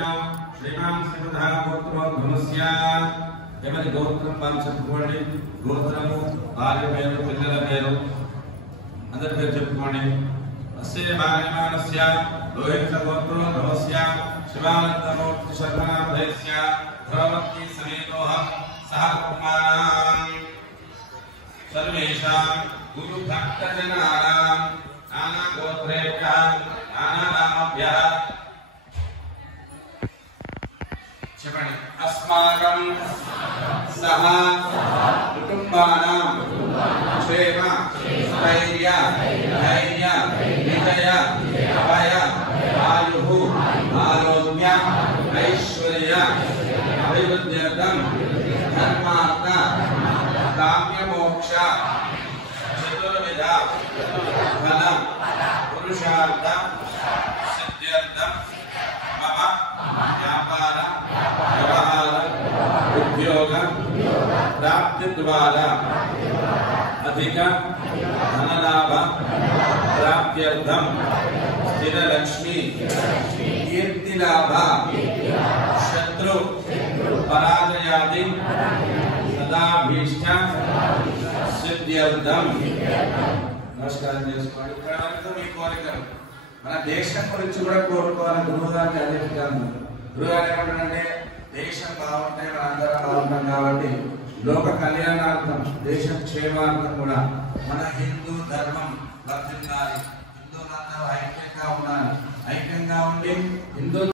श्रीमान श्रीमधा गोत्रोद्भवस्य एवं गोत्रम पांचपुकोंడి గోత్రము భార్య పేరు పిల్లల పేరు అందరి పేరు చెప్పుకోండి అస్య భార్యమానస్య లోహిత గోత్రోద్భవస్య శివానందమూర్తి శర్మనాథస్య ధ్రువవతి సమేతోహ సహ కుమారాం सर्वेषां गुरु भक्त जनानां नाना गोत्रेभ्यः नाना नामभ्यः చెప్పండి अस्माकं सह कुटुंबानां क्षेम स्थैर्य धैर्य विजय अभय आयुः आरोग्य ऐश्वर्य अभिवृद्ध्यर्थं धर्मार्थ काम्य मोक्ष चतुर्विध फल पुरुषार्थ सिद्ध्यर्थं मम व्यापार व्यवहार उद्योग प्राप्ति द्वारा अधिक धनलाभ प्राप्त्यर्थं स्थिर लक्ष्मी कीर्ति लाभ शत्रु पराजयादि सदाभीष्ट सिद्ध्यर्थं నమస్కారం చేసుకోండి. ప్రణాళికతో మీ కోరికలు మన దేశం గురించి కూడా కోరుకోవాలి. గురువుగారికి అదే విధానం. గురువుగారు ఏమంటారంటే దేశం బాగుంటే మన అందరం బాగుంటాం కాబట్టి లోక కళ్యాణార్థం దేశ క్షేమార్థం కూడా మన హిందూ ధర్మం వర్ధిల్లాలి. హిందువులందరూ ఐక్యంగా ఉండాలి. ఐక్యంగా ఉండి హిందూ